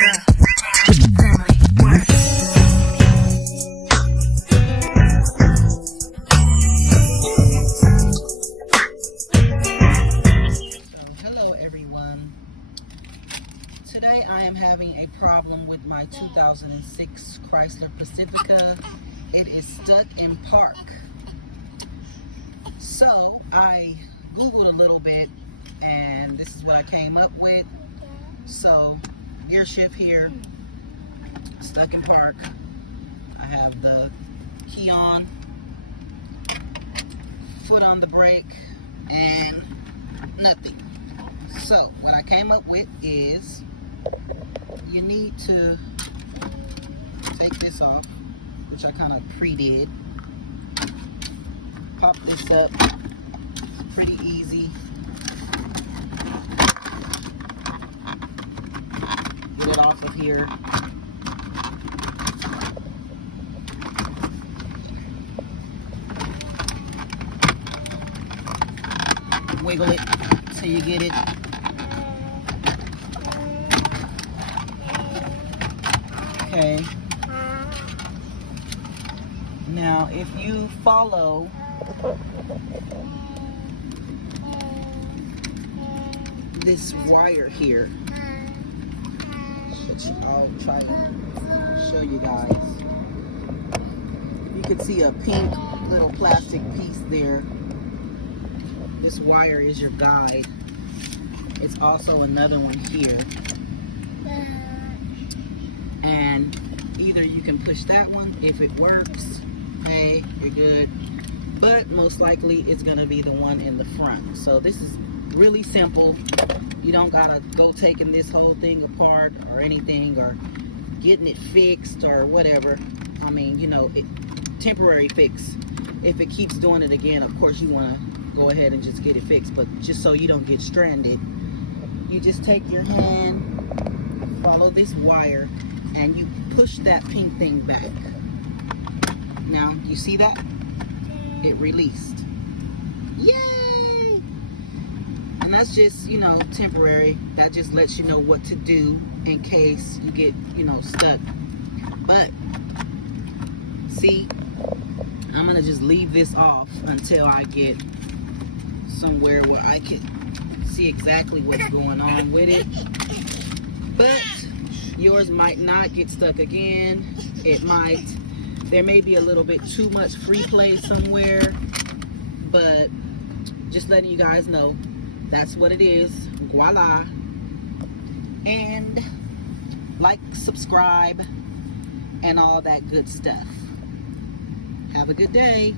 Pacifica. Family work. So, hello everyone. Today I am having a problem with my 2006 Chrysler Pacifica. It is stuck in park. So, I Googled a little bit and this is what I came up with. So, gear shift here, stuck in park. I have the key on, foot on the brake, and nothing. So what I came up with is you need to take this off, which I kind of pre-did. Pop this up. It's pretty easy. Get it off of here. Wiggle it till you get it. Okay. Now, if you follow this wire here, which I'll try and show you guys. You can see a pink little plastic piece there. This wire is your guide. It's also another one here. And either you can push that one. If it works, hey, you're good. But most likely it's gonna be the one in the front. So this is really simple. You don't gotta go taking this whole thing apart or anything, or getting it fixed or whatever. I mean, you know, temporary fix. If it keeps doing it again, of course you wanna go ahead and just get it fixed. But just so you don't get stranded, you just take your hand, follow this wire, and you push that pink thing back. Now, you see that? It released. Yay! And that's just, you know, temporary. That just lets you know what to do in case you get, you know, stuck. But, see, I'm going to just leave this off until I get somewhere where I can see exactly what's going on with it. But yours might not get stuck again. It might. There may be a little bit too much free play somewhere, but just letting you guys know that's what it is. Voila. And like, subscribe, and all that good stuff. Have a good day.